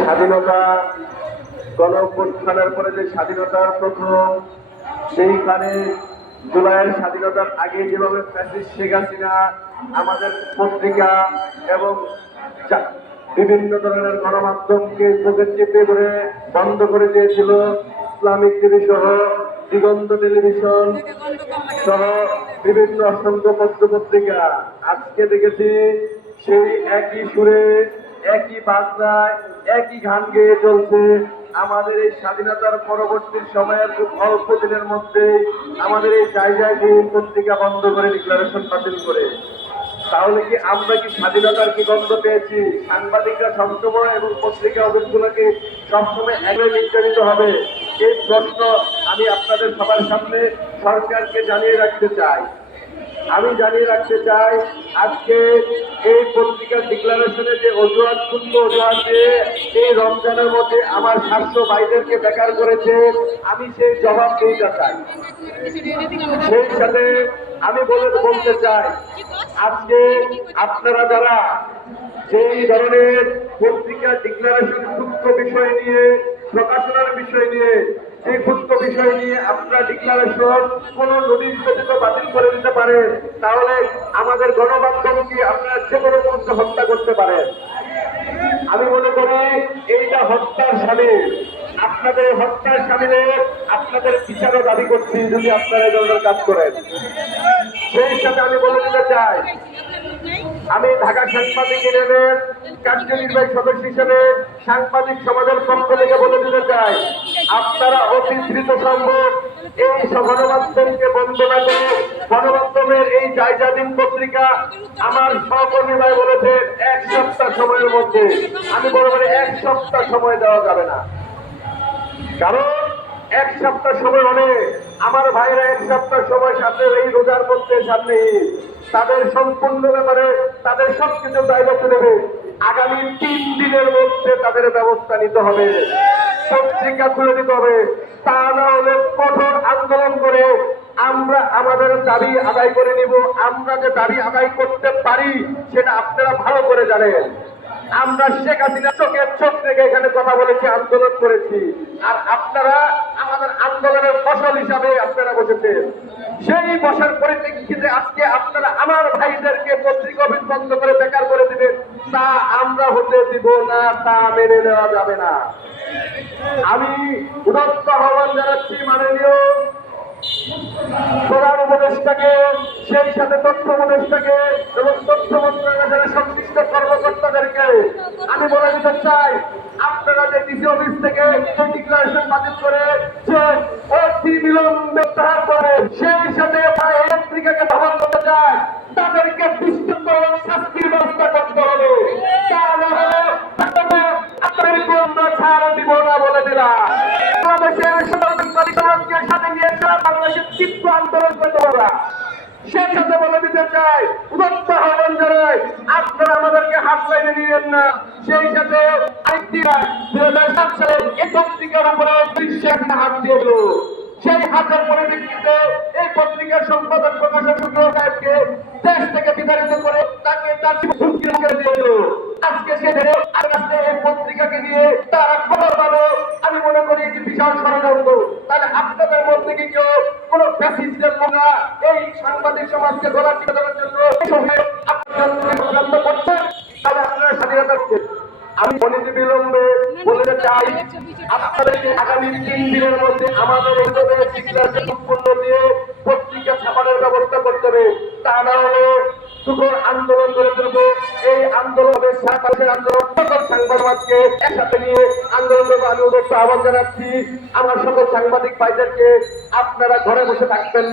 স্বাধীনতা গণ পরে যে স্বাধীনতার প্রথম, সেইখানে জুলাইয়ের স্বাধীনতার আগে যেভাবে ফ্যাসিস্ট শেখ হাসিনা আমাদের পত্রিকা এবং বিভিন্ন ধরনের গণমাধ্যমকে চোখে চেপে ধরে বন্ধ করে দিয়েছিল। ইসলামিক টিভি সহ দিগন্ত টেলিভিশন সহ বিভিন্ন অসংখ্য পত্র পত্রিকা। আজকে দেখেছি সেই একই সুরে একই বাজনায়, একই গান গেয়ে চলছে। আমাদের এই স্বাধীনতার পরবর্তী সময়ের খুব অল্প দিনের মধ্যে আমাদের এই জায়গায় দিন পত্রিকা বন্ধ করে ডিক্লারেশন বাতিল করে। তাহলে কি আমরা কি স্বাধীনতার কি গন্ধ পেয়েছি? সাংবাদিকরা সবসময় এবং পত্রিকা অফিসগুলোকে সবসময় একই নির্ধারিত হবে? এই প্রশ্ন আমি আপনাদের সবার সামনে সরকারকে জানিয়ে রাখতে চাই। আমি জানিয়ে রাখতে চাই, আজকে এই পত্রিকার ডিক্লারেশনে যে অজুহাত শূন্য অজুহাত এই রমজানের মধ্যে আমার স্বাস্থ্য ভাইদেরকে বেকার করেছে, আমি সেই জবাব দিতে চাই। সেই সাথে আমি বলে বলতে চাই, আজকে আপনারা যারা যেই ধরনের পত্রিকা ডিক্লারেশন সূক্ষ্ম বিষয় নিয়ে, প্রকাশনার বিষয় নিয়ে সেই সূক্ষ্ম বিষয় নিয়ে আপনারা ডিক্লারেশন কোন নোটিশ ব্যতীত বাতিল করে দিতে পারেন তাহলে আমাদের গণমাধ্যমকে আপনারা যে কোনো মুহূর্তে হত্যা করতে পারেন আমি মনে করি এইটা হত্যার সামিল। আপনাদের এই হত্যার সামিলে আপনাদের বিচারও দাবি করছি যদি আপনারা এই ধরনের কাজ করেন। সেই সাথে আমি বলে দিতে চাই আমি ঢাকা সাংবাদিক ইউনিয়নের কার্যনির্বাহী সদস্য হিসেবে সাংবাদিক সমাজের পক্ষ থেকে বলে দিতে চাই, আপনারা অতি দ্রুত সম্ভব এই গণমাধ্যমকে বন্ধ না করে গণমাধ্যমের এই জায়জাদিন পত্রিকা আমার সহকর্মী ভাই বলেছে, এক সপ্তাহ সময়ের মধ্যে আমি বলে বলি এক সপ্তাহ সময় দেওয়া যাবে না কারণ এক সপ্তাহ সময় অনেক আমার ভাইরা এক সপ্তাহ সময় সামনে এই রোজার মধ্যে সামনে। তাদের সম্পূর্ণ ব্যাপারে তাদের সবকিছু দায়িত্ব নেবে। আগামী তিন দিনের মধ্যে তাদের ব্যবস্থা নিতে হবে। পত্রিকা খুলে দিতে হবে। তা না হলে কঠোর আন্দোলন করে আমরা আমাদের দাবি আদায় করে নিব। আমরা যে দাবি আদায় করতে পারি, সেটা আপনারা ভালো করে জানেন। আমরা শেখ হাসিনা চোখের চোখ রেখে এখানে কথা বলেছি, আন্দোলন করেছি। আর আপনারা আমাদের আন্দোলনের ফসল হিসাবে আপনারা বসেছেন। সেই বসার পরিপ্রেক্ষিতে আজকে আপনারা আমার ভাইদেরকে পত্রিকা অফিস বন্ধ করে বেকার করে দিবেন তা আমরা হতে দিব না, তা মেনে নেওয়া যাবে না। আমি উদত্ত আহ্বান জানাচ্ছি মাননীয় প্রধান উপদেষ্টাকে, সেই সাথে তথ্য উপদেষ্টাকে এবং তথ্য মন্ত্রণালয়ের সংশ্লিষ্ট কর্মকর্তাদেরকে। আমি বলে দিতে চাই, আপনারা যে ডিসি অফিস থেকে ডিক্লারেশন বাতিল করে যে অতি বিলম্বে প্রত্যাহার করে সেই সাথে এই পত্রিকাকে করতে চায়, তাদেরকে বিস্তৃত না। করে তাকে তার হুমকি করে আজকে সে ধরে আজকে এই পত্রিকাকে নিয়ে তারা বিশাল ষড়যন্ত্র তাহলে আপনাদের মধ্যে কি কেউ কোন ফ্যাসিস্টের মোকা এই সাংবাদিক সমাজকে টিকে দেওয়ার জন্য? আপনারা করছেন তাহলে আপনারা স্বাধীনতা। আমি অনিতি বিলম্বে বলতে চাই, আপনাদেরকে আগামী তিন দিনের মধ্যে আমাদের এইভাবে ডিক্লারেশন সম্পূর্ণ দিয়ে পত্রিকা ছাপানোর ব্যবস্থা করতে হবে। তা না হলে সুখর আন্দোলন করে তুলবো। এই আন্দোলন আহ্বান জানাচ্ছি, আমার সকল সাংবাদিক আপনারা ঘরে বসে থাকবেন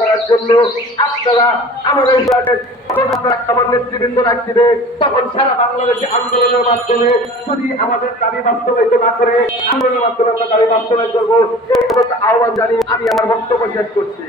করার জন্য আমাদের যখন আপনারা আন্দোলনের মাধ্যমে যদি আমাদের দাবি বাস্তবায়িত না করে, আন্দোলনের মাধ্যমে আমরা দাবি বাস্তবায়ন করব। এই আহ্বান জানিয়ে আমি আমার বক্তব্য শেষ করছি।